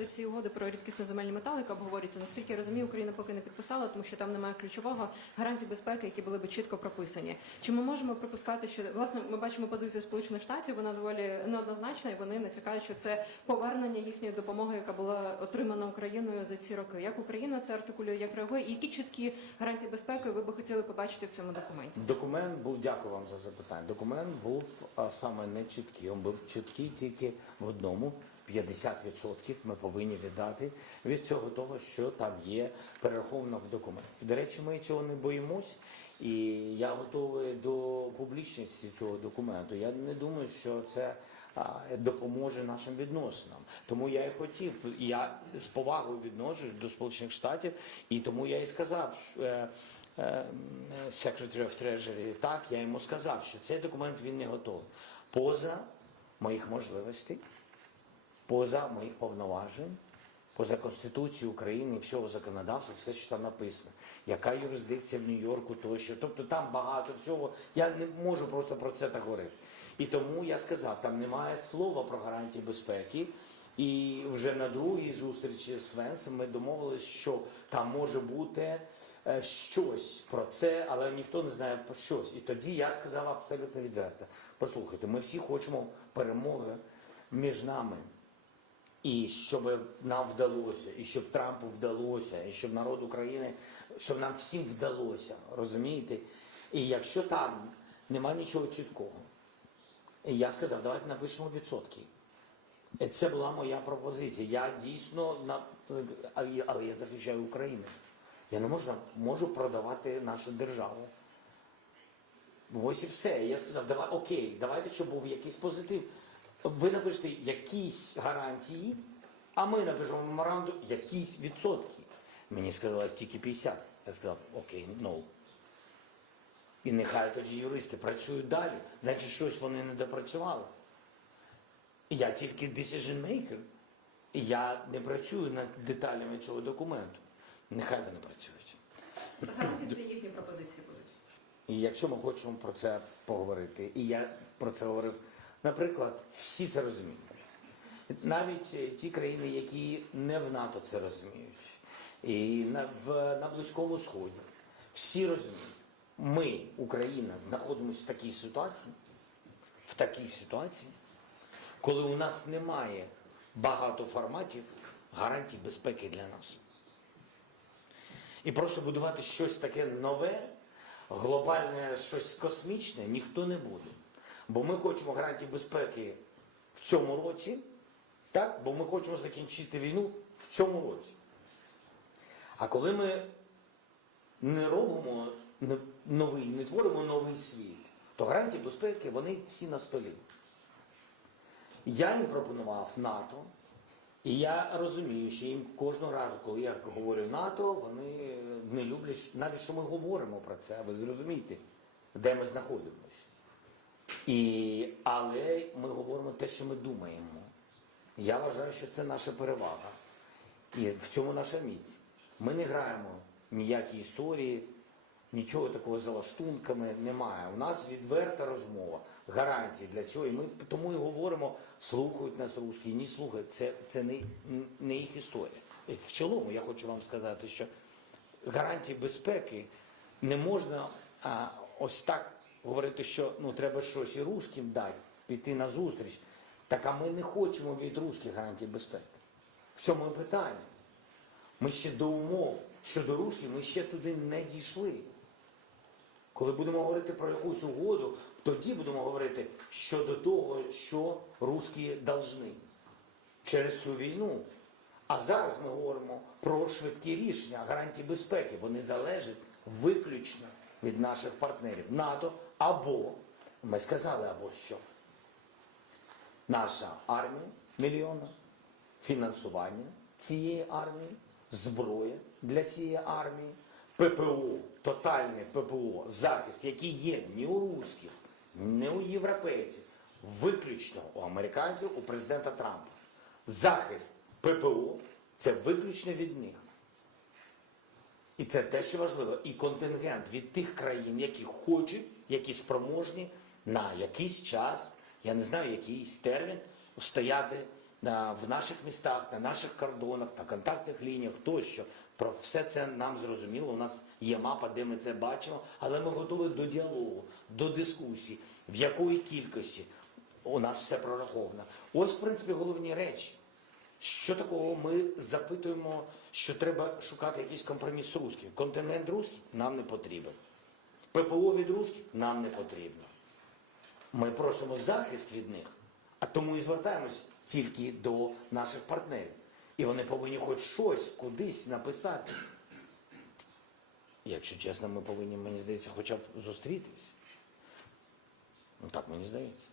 щодо цієї угоди про рідкісні земельні метали, яка обговорюється, наскільки я розумію, Україна поки не підписала, тому що там немає ключового гарантій безпеки, які були би чітко прописані. Чи ми можемо припускати, що власне ми бачимо позицію Сполучених Штатів, вона доволі неоднозначна, і вони натякають, що це повернення їхньої допомоги, яка була отримана Україною за ці роки. Як Україна це артикулює, як реагує, і які чіткі гарантії безпеки ви би хотіли побачити в цьому документі? Документ був, дякую вам за запитання. Документ був а, саме не чіткий. Він був чіткий тільки в одному. 50% ми повинні віддати від цього того, що там є перераховано в документі. До речі, ми цього не боїмось, і я готовий до публічності цього документу. Я не думаю, що це допоможе нашим відносинам. Тому я і хотів, я з повагою відношусь до Сполучених Штатів, і тому я і сказав. що, е, е, Secretary of так, я йому сказав, що цей документ він не готовий. Поза моїх можливостей, поза моїх повноважень, поза Конституцією України, всього законодавства, все, що там написано. Яка юрисдикція в Нью-Йорку, тощо. Тобто там багато всього. Я не можу просто про це так говорити. І тому я сказав, там немає слова про гарантії безпеки. І вже на другій зустрічі з Венсом ми домовилися, що там може бути е, щось про це, але ніхто не знає про щось. І тоді я сказав абсолютно відверто: послухайте, ми всі хочемо перемоги між нами. І щоб нам вдалося, і щоб Трампу вдалося, і щоб народ України, щоб нам всім вдалося, розумієте? І якщо там немає нічого чіткого, я сказав, давайте напишемо відсотки. Це була моя пропозиція. Я дійсно але я захищаю Україну. Я не можу, можу продавати нашу державу. Ось і все. Я сказав, давай окей, давайте, щоб був якийсь позитив. Ви напишете якісь гарантії, а ми напишемо меморандум якісь відсотки. Мені сказали тільки 50. Я сказав, окей, no. І нехай тоді юристи працюють далі. Значить, щось вони не допрацювали. Я тільки decision maker. І я не працюю над деталями цього документу. Нехай вони працюють. Гарантії це їхні пропозиції будуть. І якщо ми хочемо про це поговорити, і я про це говорив, наприклад, всі це розуміють. Навіть е, ті країни, які не в НАТО це розуміють, і на, в, на Близькому Сході, всі розуміють. Ми, Україна, знаходимося в такій ситуації, в такій ситуації, коли у нас немає багато форматів гарантій безпеки для нас. І просто будувати щось таке нове, глобальне, щось космічне ніхто не буде. Бо ми хочемо гарантії безпеки в цьому році, так? бо ми хочемо закінчити війну в цьому році. А коли ми не робимо новий, не творимо новий світ, то гарантії безпеки вони всі на столі. Я їм пропонував НАТО, і я розумію, що їм кожного разу, коли я говорю НАТО, вони не люблять навіть, що ми говоримо про це, ви зрозумієте, де ми знаходимося. І, але ми говоримо те, що ми думаємо. Я вважаю, що це наша перевага. І в цьому наша міць. Ми не граємо ніякі історії, нічого такого за лаштунками немає. У нас відверта розмова, гарантії для цього. І ми тому і говоримо, слухають нас русські, ні слухають. Це, це не, не їх історія. В цілому я хочу вам сказати, що гарантії безпеки не можна а, ось так говорити, що ну треба щось і русським дати, піти на зустріч. Так а ми не хочемо від русських гарантій безпеки. В цьому і питання. Ми ще до умов щодо русських, ми ще туди не дійшли. Коли будемо говорити про якусь угоду, тоді будемо говорити щодо того, що русські должны через цю війну. А зараз ми говоримо про швидкі рішення, гарантії безпеки. Вони залежать виключно від наших партнерів НАТО або, ми сказали, або що. Наша армія мільйона, фінансування цієї армії, зброя для цієї армії, ППО, тотальне ППО, захист, який є не у русських, не у європейців, виключно у американців, у президента Трампа. Захист ППО це виключно від них. І це те, що важливо. І контингент від тих країн, які хочуть, які спроможні на якийсь час, я не знаю, якийсь термін, стояти в наших містах, на наших кордонах, на контактних лініях тощо. Про все це нам зрозуміло. У нас є мапа, де ми це бачимо, але ми готові до діалогу, до дискусії, в якої кількості у нас все прораховано. Ось, в принципі, головні речі. Що такого ми запитуємо, що треба шукати якийсь компроміс русським. Континент русський нам не потрібен. ППО від русських нам не потрібно. Ми просимо захист від них, а тому і звертаємось тільки до наших партнерів. І вони повинні хоч щось кудись написати. Якщо чесно, ми повинні, мені здається, хоча б зустрітись. Ну так мені здається.